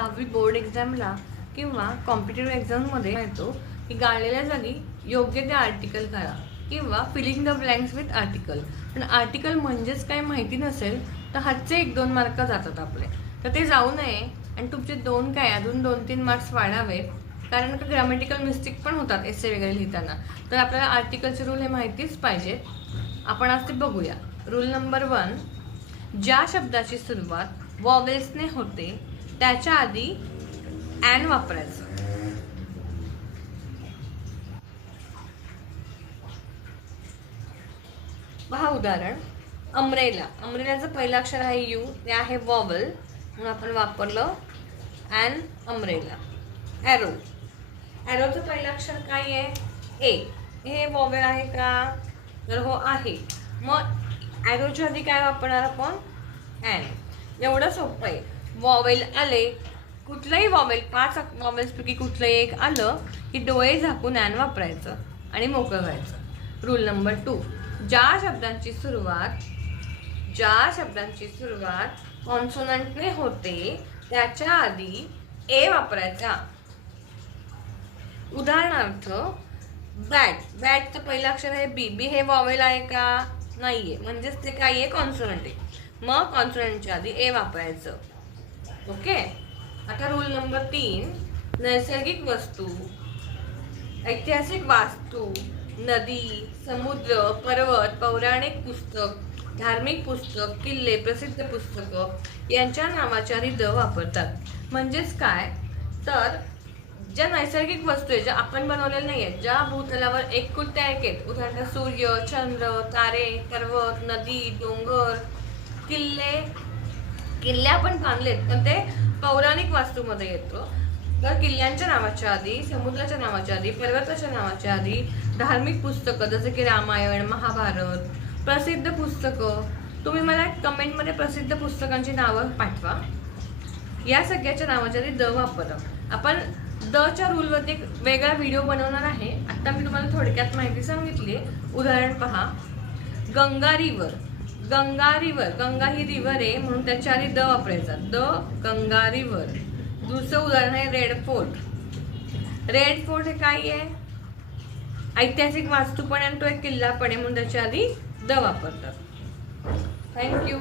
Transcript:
10वी बोर्ड एक्झामला किंवा कॉम्पिटेटिव्ह एक्झाममध्ये येतो की गाळलेल्या जागी योग्य ते आर्टिकल करा किंवा filling the blanks with article. पण आर्टिकल म्हणजेच काय माहिती नसेल तर हातचे 1-2 मार्क जातात आपले. तर ते जाऊ नये आणि तुमचे 2 काय अजून 2-3 मार्क्स वाढावेत, कारण का ग्रामॅटिकल मिस्टेक पण होतात एसे वगैरे लिहिताना. तर आपल्याला आर्टिकलचे रूल हे माहितीच पाहिजेत. आपण आज ते बघूया. रूल नंबर 1, ज्या शब्दाची सुरुवात वॉवेल्सने होते त्याच्या आधी ॲन वापरायचं. पहा उदाहरण, अम्ब्रेला. अम्ब्रेलाचं पहिलं अक्षर आहे यू, ते आहे वॉवेल म्हणून आपण वापरलं ॲन अम्ब्रेला. ॲरो. ॲरोचं पहिलं अक्षर काय आहे? ए. हे वॉवेल आहे का? तर हो आहे. मग ॲरोच्या आधी काय वापरणार आपण? ॲन. एवढं सोपं आहे. वॉवेल आले, कुठलंही वॉवेल 5 वॉवेल्सपैकी कुठलंही एक आलं की डोळे झाकून ॲन वापरायचं आणि मोकळं व्हायचं. रूल नंबर 2, ज्या शब्दांची सुरुवात कॉन्सोनंटने होते त्याच्या आधी ए वापरायचा. उदाहरणार्थ बॅट. बॅटचं पहिलं अक्षर आहे बी. बी हे वॉवेल आहे का? नाहीये, म्हणजेच ते काय आहे? कॉन्सोनंट आहे. मग कॉन्सोनंटच्या आधी ए वापरायचं. ओके. आता रूल नंबर 3, नैसर्गिक वस्तू, ऐतिहासिक वास्तू, नदी, समुद्र, पर्वत, पौराणिक पुस्तक, धार्मिक पुस्तक, किल्ले, प्रसिद्ध पुस्तकं यांच्या नावाच्या आधी द वापरतात. म्हणजेच काय? तर ज्या नैसर्गिक वस्तू आहेत, ज्या आपण बनवलेल्या नाही आहेत, ज्या भूतलावर एकुलत्या एक आहेत, उदाहरणार्थ सूर्य, चंद्र, तारे, पर्वत, नदी, डोंगर, किल्ले आपण बांधलेत पण ते पौराणिक वास्तूमध्ये येतो. तर किल्ल्यांच्या नावाच्या आधी, समुद्राच्या नावाच्या आधी, पर्वताच्या नावाच्या आधी धार्मिक पुस्तकं जसं की रामायण, महाभारत, प्रसिद्ध पुस्तकं. तुम्ही मला कमेंटमध्ये प्रसिद्ध पुस्तकांची नावं पाठवा. या सगळ्याच्या नावाच्या आधी द वापरा. आपण दच्या रूलवरती एक वेगळा व्हिडिओ बनवणार आहे. आता मी तुम्हाला थोडक्यात माहिती सांगितली. उदाहरण पहा, गंगा रिव्हर. गंगा ही रिव्हर आहे म्हणून त्याच्या आधी द वापरायचा. The Ganga river. दुसरं उदाहरण आहे रेड फोर्ट. रेड फोर्ट हे काय आहे? ऐतिहासिक वास्तू पण आणि तो एक किल्ला पण आहे म्हणून त्याच्या आधी द वापरतात. थँक्यू.